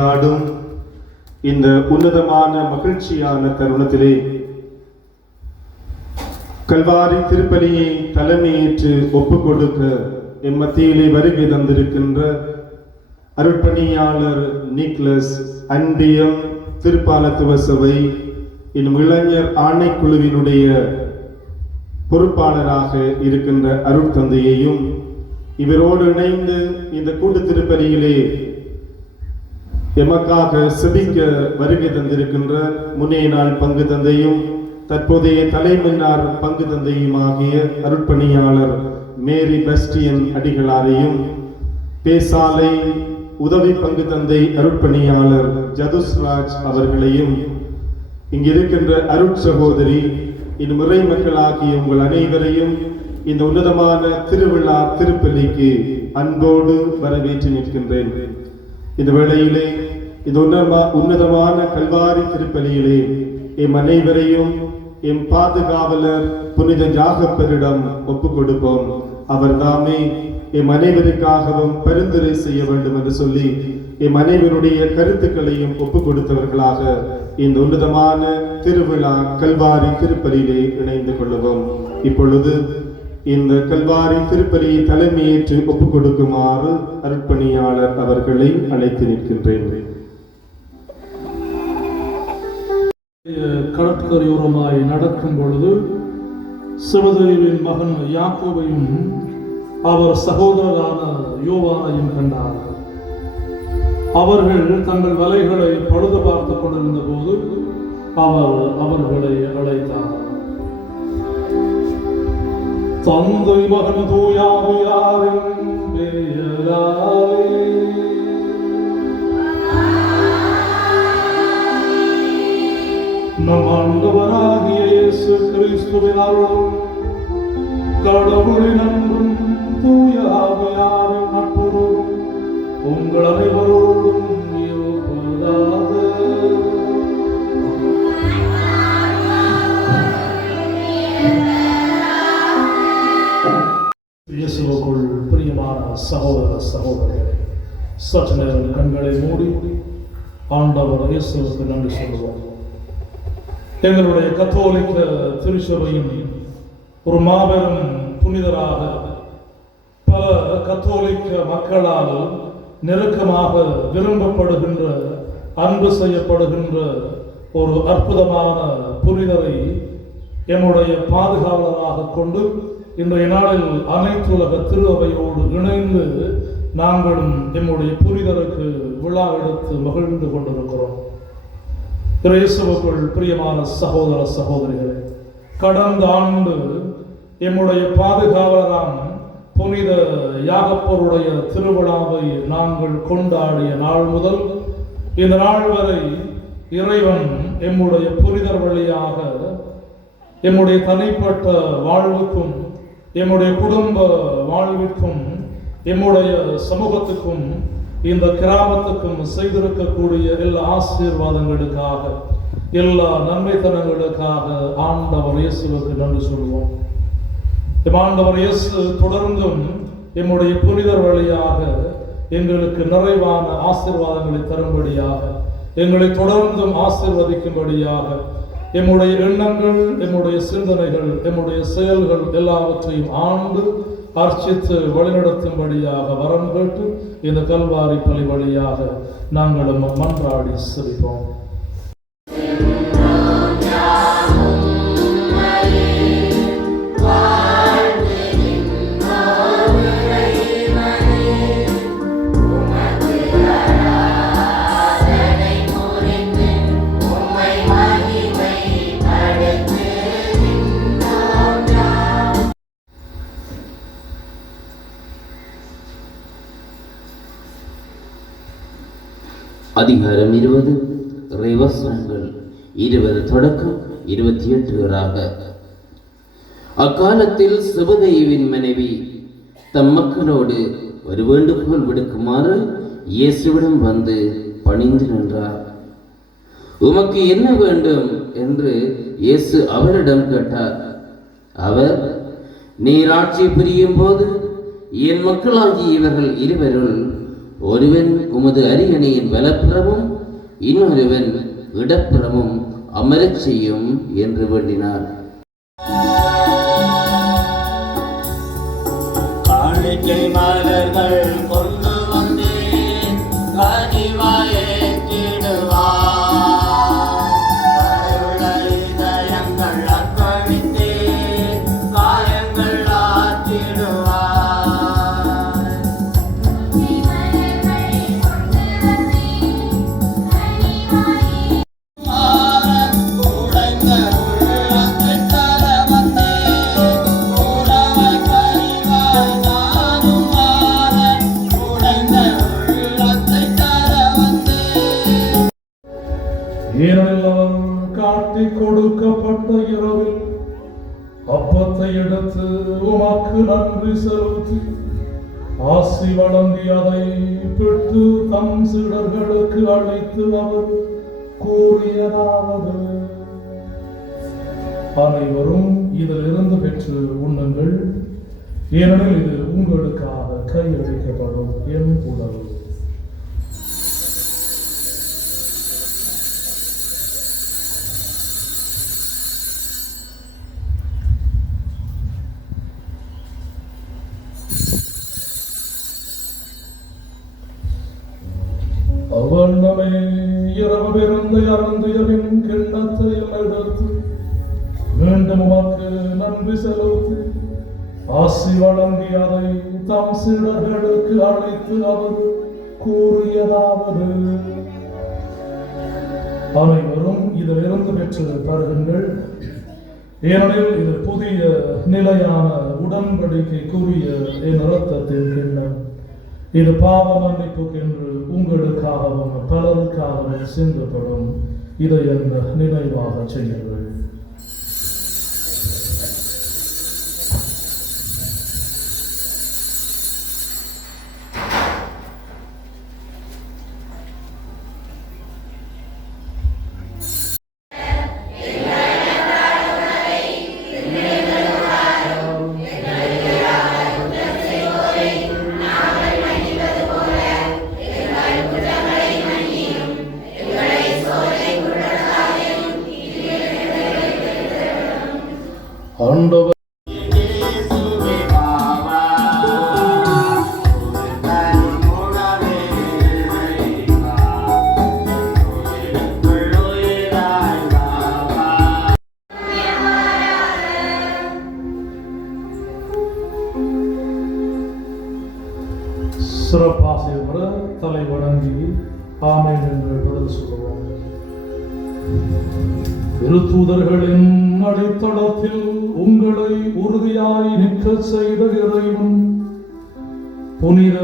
கொண்டாடும் இந்த உன்னதமான மகிழ்ச்சியான தருணத்திலே கல்வாரி திருப்பலியை தலைமையேற்று ஒப்புக் கொடுக்க எம்மத்தியிலே வருகை தந்திருக்கின்ற அருட்பணியாளர் நிக்லஸ் அன்பியம் திருப்பாலத்துவ சபை இன்னும் இளைஞர் ஆணைக்குழுவினுடைய பொறுப்பாளராக இருக்கின்ற அருட்தந்தையையும் இவரோடு இணைந்து இந்த கூட்டு திருப்பலியிலே எமக்காக செபிக்க வருகை தந்திருக்கின்ற முன்னைய நாள் பங்கு தந்தையும் தற்போதைய தலைமன்னார் பங்கு தந்தையும் ஆகிய அருட்பணியாளர் மேரி பெஸ்டியன் அடிகளாரையும் பேசாலை உதவி பங்கு தந்தை அருட்பணியாளர் ஜதுஸ்ராஜ் அவர்களையும் இங்கிருக்கின்ற அருட் சகோதரி இன்னும் முறை மக்களாகிய உங்கள் அனைவரையும் இந்த உன்னதமான திருவிழா திருப்பலிக்கு அன்போடு வரவேற்று நிற்கின்றேன். இந்த வேளையிலே இந்த உன்னதமான கல்வாரி திருப்பலியிலே எம் அனைவரையும் எம் பாதுகாவலர் புனித ஜாகப்பரிடம் ஒப்புக் கொடுப்போம். அவர் தாமே எம் அனைவருக்காகவும் பரிந்துரை செய்ய வேண்டும் என்று சொல்லி எம் அனைவருடைய கருத்துக்களையும் ஒப்புக் கொடுத்தவர்களாக இந்த உன்னதமான திருவிழா கல்வாரி திருப்பலியிலே இணைந்து கொள்ளுவோம். இப்பொழுது இந்த கல்வாரி திருப்பலியை தலைமையேற்று ஒப்புக் கொடுக்குமாறு அருட்பணியாளர் அவர்களை அழைத்து நிற்கின்றேன். கடற்கரையோரமாய் நடக்கும் பொழுது சிவதேவின் மகன் யாக்கோபையும் அவர் சகோதரரான யோவானையும் கண்டார்கள். அவர்கள் தங்கள் வலைகளை பழுது பார்த்துக் கொண்டிருந்த போது அவர் அவர்களை அழைத்தார். தந்தை மகன் தூயாவியாரின் பெயராலே நம் ஆண்டவராகிய இயேசு கிறிஸ்துவின் அருளும் கடவுளின் அன்பும் தூய ஆவியாரின் நட்புறவும் உங்கள் அனைவரோடும் இருப்பதாக. இயேசுவுக்குள் பிரியமான சகோதர சகோதரிகளே, சற்று நேரம் கண்களை மூடி ஆண்டவர் இயேசுவுக்கு நன்றி சொல்லுவோம். எங்களுடைய கத்தோலிக்க திருச்சபையின் ஒரு மாபெரும் புனிதராக பல கத்தோலிக்க மக்களால் நெருக்கமாக விரும்பப்படுகின்ற அன்பு செய்யப்படுகின்ற ஒரு அற்புதமான புனிதரை எம்முடைய பாதுகாவலராக கொண்டு இன்றைய நாளில் அனைத்துலக திரு அவையோடு இணைந்து நாங்களும் எம்முடைய புனிதருக்கு விழா எடுத்து மகிழ்ந்து கொண்டிருக்கிறோம். இயேசுவுக்குள் பிரியமான சகோதர சகோதரிகளே, கடந்த ஆண்டு எம்முடைய பாதுகாவலராம் புனித யாகப்பருடைய திருவிழாவை நாங்கள் கொண்டாடிய நாள் முதல் இந்த நாள் வரை இறைவன் எம்முடைய புனிதர் வழியாக எம்முடைய தனிப்பட்ட வாழ்வுக்கும் எம்முடைய குடும்ப வாழ்விற்கும் எம்முடைய சமூகத்துக்கும் இந்த கிராமத்துக்கும் செய்திருக்கக்கூடிய எல்லா ஆசீர்வாதங்களுக்காக எல்லா நன்மைத்தனங்களுக்காக ஆண்டவர் இயேசுவுக்கு நன்றி சொல்வோம். ஆண்டவர் இயேசு தொடர்ந்தும் எம்முடைய புனிதர் வழியாக எங்களுக்கு நிறைவான ஆசீர்வாதங்களை தரும்படியாக, எங்களை தொடர்ந்தும் ஆசீர்வதிக்கும்படியாக எம்முடைய எண்ணங்கள், எம்முடைய சிந்தனைகள், எம்முடைய செயல்கள் எல்லாவற்றையும் ஆண்டு அர்ச்சித்து வழிநடத்தும்படியாக வரம் கேட்டு இந்த கல்வாரி பலி வழியாக நாங்களும் மன்றாடி செபிப்போம். அதிகாரம் 20 இறைவசனங்கள் 20 தொடக்கம் 28 வராக. அக்காலத்தில் செபதேயுவின் மனைவி தம் மக்களோடு ஒரு வேண்டுகோள் விடுக்குமாறு இயேசுவிடம் வந்து பணிந்து நின்றார். உமக்கு என்ன வேண்டும் என்று இயேசு அவரிடம் கேட்டார். அவர், நீர் ஆட்சி புரியும் போது என் மக்களாகிய இவர்கள் இருவருள் ஒருவன் உமது அரியணையின் வலப்புறமும் இன்னொருவன் இடப்புறமும் அமரச் செய்யும் என்று வேண்டினார். காணிக்கை மலர்கள் கொண்டு வந்தேன் கனிவாய் ஏற்றிடுவார். கருவுள்ள இதயங்கள் அர்ப்பணித்தேன் காயங்கள் ஆற்றிடுவார். உடைந்த உள்ளத்தைத் தர வந்தேன் உறவாய் பரிவாய் நானும் மாற. உடைந்த உள்ளத்தைத் தர வந்தேன். ஏனெனில் அவர் காட்டிக் கொடுக்கப்பட்ட இரவில் அப்பத்தை எடுத்து உமக்கு நன்றி செலுத்தி ஆசி வழங்கி அதை பெற்று தம் சீடர்களுக்கு அழைத்து அவர் கூறியதாவது: அனைவரும் இதிலிருந்து பெற்று உண்ணுங்கள், ஏனெனில் இது உங்களுக்காக கையளிக்கப்படும் என் உடல். அவ்வண்ணமே இரவு விருந்து அருந்தியவின் கிண்ணத்தையும் எடுத்து மீண்டும் உமக்கு நன்றி செலுத்தி ஆசி வழங்கி அதை தம் சீடர்களுக்கு அழைத்து அவர் கூறியதாவது: அனைவரும் இதிலிருந்து பெற்று பருகுங்கள், ஏனெனில் இது புதிய நிலையான உடன்படிக்கைக்குரிய என் இரத்தத்தின் கிண்ணம். இது பாவ மன்னிப்புக்கென்று உங்களுக்காகவும் பலருக்காகவும் சிந்தப்படும். இதை என் நினைவாக செய்யுங்கள். ஆண்டவர் இயேசுவே பாவா உடனே இறைவா உயிருக்குள்ளாய் பாவா. சிறப்பாசிரியர் வர தலை வணங்கி ஆமென் என்று பதில் சொல்லுவோம். திருத்தூதர்களின் அடித்தளத்தில் உங்களை உறுதியாய் நிற்கச் செய்த இறைவன் புனித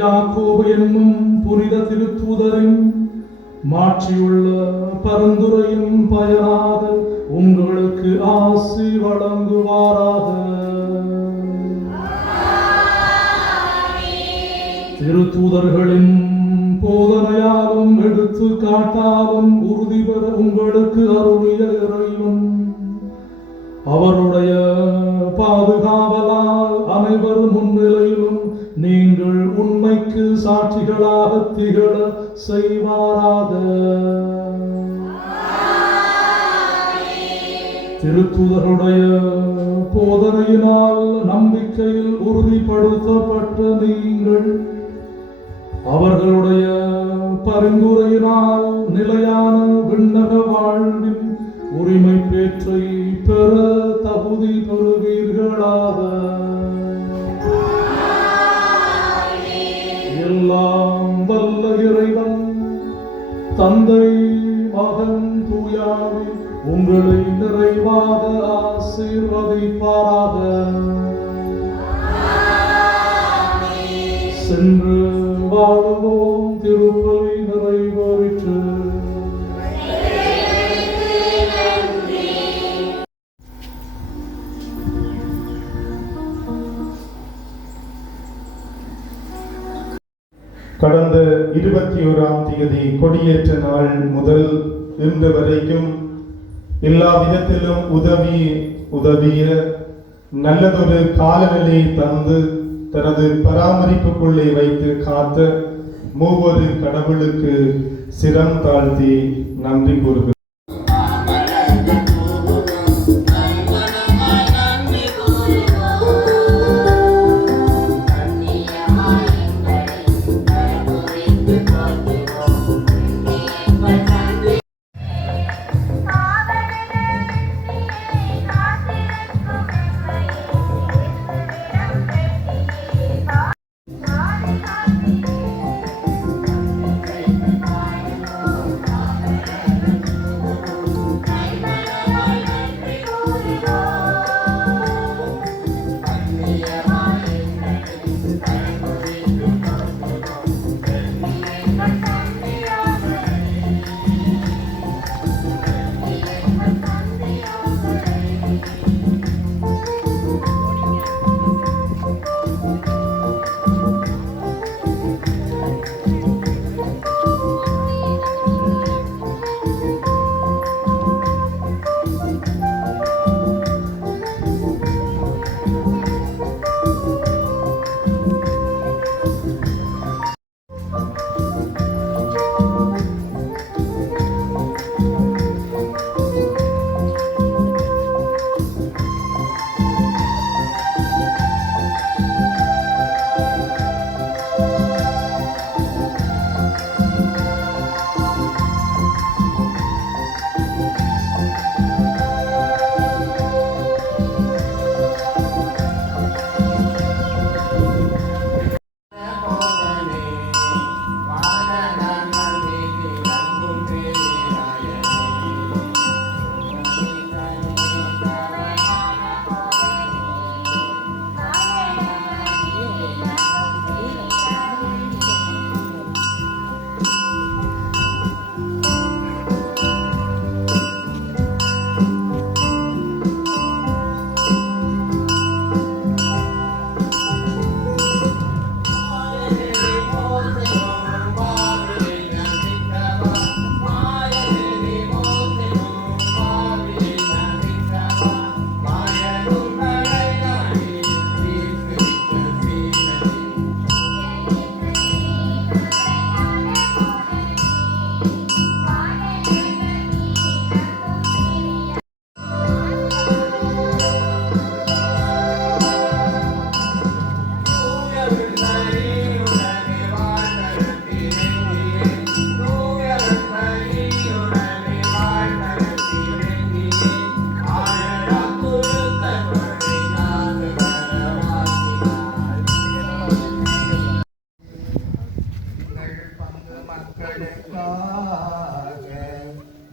யாக்கோபு என்னும் புனித திருத்தூதரின் மாட்சியுள்ள பரிந்துரையின் பயனாக உங்களுக்கு ஆசி வழங்குவாராக. திருத்தூதர்களின் போதனையாலும் எடுத்து காட்டாலும் உறுதி பெற உங்களுக்கு அருளிய இறைவன் அவருடைய பாதுகாவலால் அனைவர் முன்னிலையிலும் நீங்கள் உண்மைக்கு சாட்சிகளாக திகழ செய்வாராக. திருத்தூதருடைய போதனையினால் நம்பிக்கையில் உறுதிப்படுத்தப்பட்ட நீங்கள் அவர்களுடைய பரிந்துரையினால் நிலையான விண்ணக வாழ்வின் உரிமை பேற்றை பெற தகுதி பெறுவீர்களாக. எல்லாம் வல்ல இறைவன் தந்தை மகன் தூயாவி உங்களை நிறைவாக ஆசீர்வதிப்பாராக. சென்று வாழுவோம். திருப்பலி நிறைவேறிற்று. கடந்த 21ஆம் தேதி கொடியேற்ற நாள் முதல் இன்று வரைக்கும் எல்லா விதத்திலும் உதவிய நல்லதொரு காலநிலையை தந்து தனது பராமரிப்புக்குள்ளே வைத்து காத்த மூவொரு கடவுளுக்கு சிரம் தாழ்த்தி நன்றி கூறுகிறோம். மாமலர்கள் தூவுவோம் நல்மனமாய் நன்றி கூறுவோம் கண்ணியமாய் எங்களை கரமுறித்து போற்றுவோம் எங்கள் நன்றி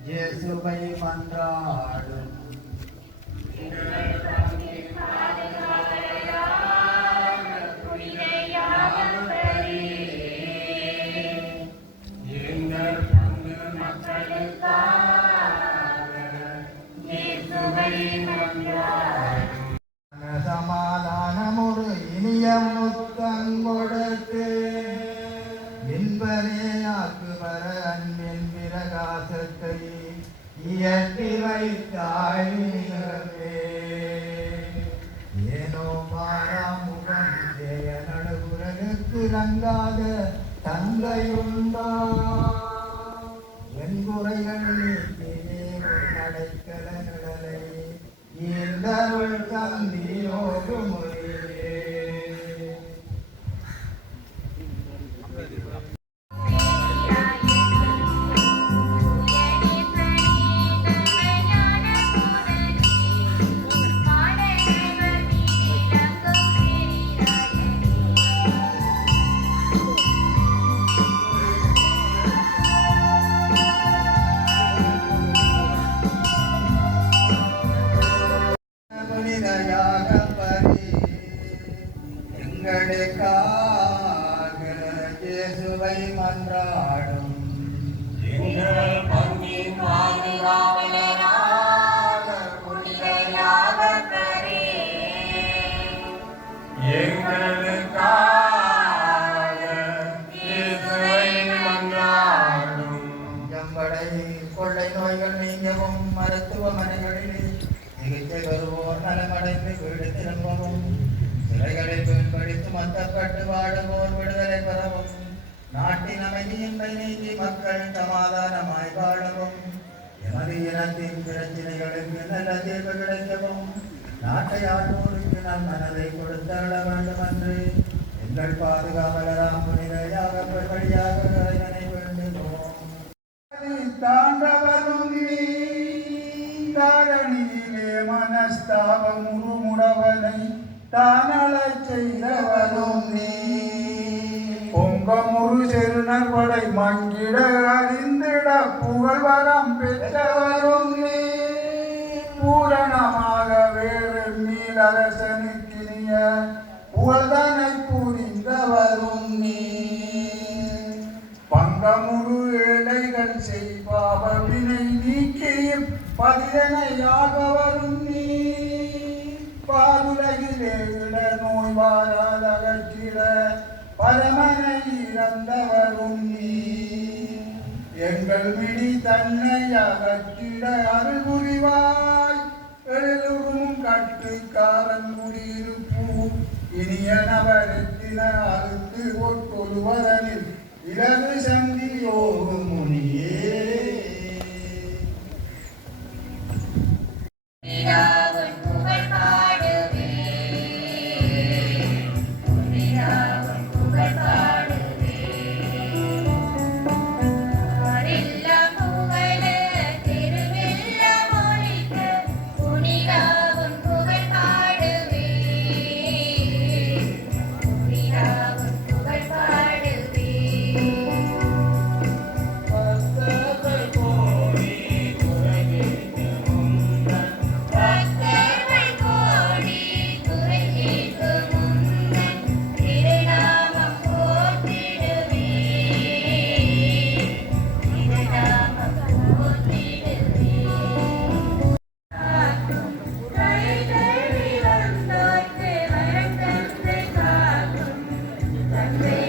இயேசுவை மன்றாடும் சமாதானமொரு இனிய முத்தங்கொடுத்து இன்பனேயாக்கு வர அன்பின் பிரகாசத்தை இயற்றி வைத்தாய் ஏனோ மாறாமுகம் ஜெய நடுகுரலுக்கு ரங்காத தந்தையுண்டா என் குறைகள் நீக்கியே அடைக்கல நிழலை ஈர்ந்தருள் தந்தியோடு மொழியே எங்களுக்காக இயேசுவை மன்றாடும் எங்கள் பங்கின் பாதுகாவலராக புனித யாகப்பரே எங்களுக்காக இயேசுவை மன்றாடும் எம்படை கொள்ளை நோய்கள் நீங்கவும் மருத்துவமனைகளில் சிகிச்சை வருவோர் நலமடைந்து வீடு திரும்பவும் சிறைகளை பின்படித்து மத்தப்பட்டு வாடுவோர் விடுதலை பெறவும் நாட்டின் அமைதியின்மை நீங்கி மக்கள் சமாதானமாய் வாழவும் எமது இனத்தின் பிரச்சனைகளுக்கு நல்ல தீர்வு கிடைக்கவும் நாட்டை ஆள்வோருக்கு நம் மனதை கொடுத்தருள வேண்டும் என்று எங்கள் பாதுகாவலராம் புனிதையாக வழியாக இறைவனை வேண்டுகிறோம். தாண்டவரும் நீ தாரணியிலே மனஸ்தாபம் உருமுடவனை தானழச் செய்தவரும் நீ பொங்கமுரு செருணர் படை மங்கிட அறிந்திட புகழ்வரம் பெற்றவரும் நீ பூரணமாக வேறு நீலரசனுக்கினிய புகழ்தனை புரிந்தவரும் நீ பங்கமுரு ஏழைகள் செய்பாவ வினை நீக்கியும் பதிலனையாக வரும் நீ பாதுலகிலே இட நோய் வாராதகற்றிட பரமனை இறந்தவரும் நீ எங்கள் விழி தன்னை அகற்றிட அருள் புரிவாய் எழுதும் கட்டுக்காரன் குடியிருப்பூ இனிய நவரத்தின அறுத்து ஒருவரனில் இலகு சந்தி யோகும் முனியே உன் புகழ் பாடுவே உன் புகழ் பாடுவே ஆரெல்லாம் புகழ திருவெல்லாம் ஒழிக்க புனிதா உன் புகழ் பாடுவே புனிதா உன் புகழ் பாடுவே பக்தர்கள் கோடி குறைவித்து முந்தன் பக்தர்கள் கோடி குறைந்தேற்கு முன்னன் திருநாமம் போற்றிடுவே திருநாமம் போற்றிடுவே காக்கும் கைகள் வந்தோர்க்கு வரம் தந்து காக்கும் தந்தை